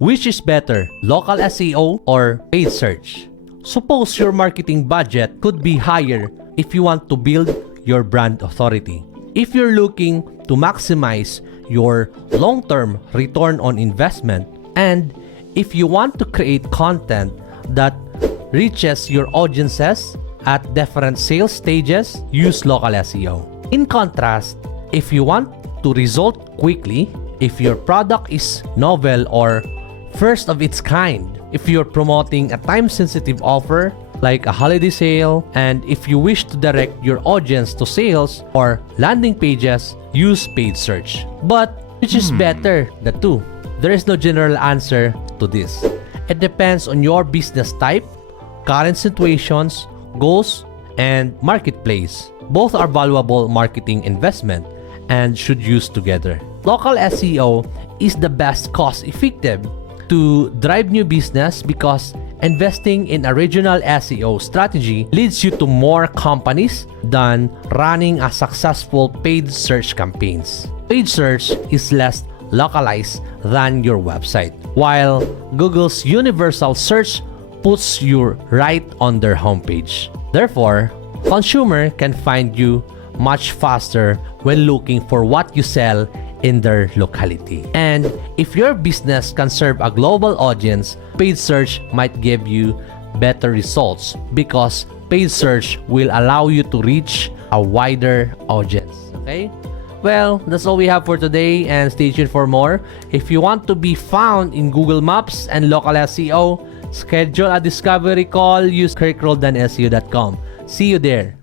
Which is better, local SEO or paid search? Suppose your marketing budget could be higher if you want to build your brand authority. If you're looking to maximize your long-term return on investment, and if you want to create content that reaches your audiences at different sales stages, use local SEO. In contrast, if you want to result quickly, if your product is novel or first of its kind, if you're promoting a time-sensitive offer like a holiday sale, and if you wish to direct your audience to sales or landing pages, use paid search. But which is better, the two? There is no general answer to this. It depends on your business type, current situations, goals, and marketplace. Both are valuable marketing investment and should use together. Local SEO is the best cost-effective to drive new business because investing in a regional SEO strategy leads you to more companies than running a successful paid search campaigns. Paid search is less localized than your website, while Google's universal search puts you right on their homepage. Therefore, consumer can find you much faster when looking for what you sell in their locality. And if your business can serve a global audience, paid search might give you better results because paid search will allow you to reach a wider audience. Okay? Well, that's all we have for today, and stay tuned for more. If you want to be found in Google Maps and local SEO, schedule a discovery call, use KherkRoldanSEO.com. See you there.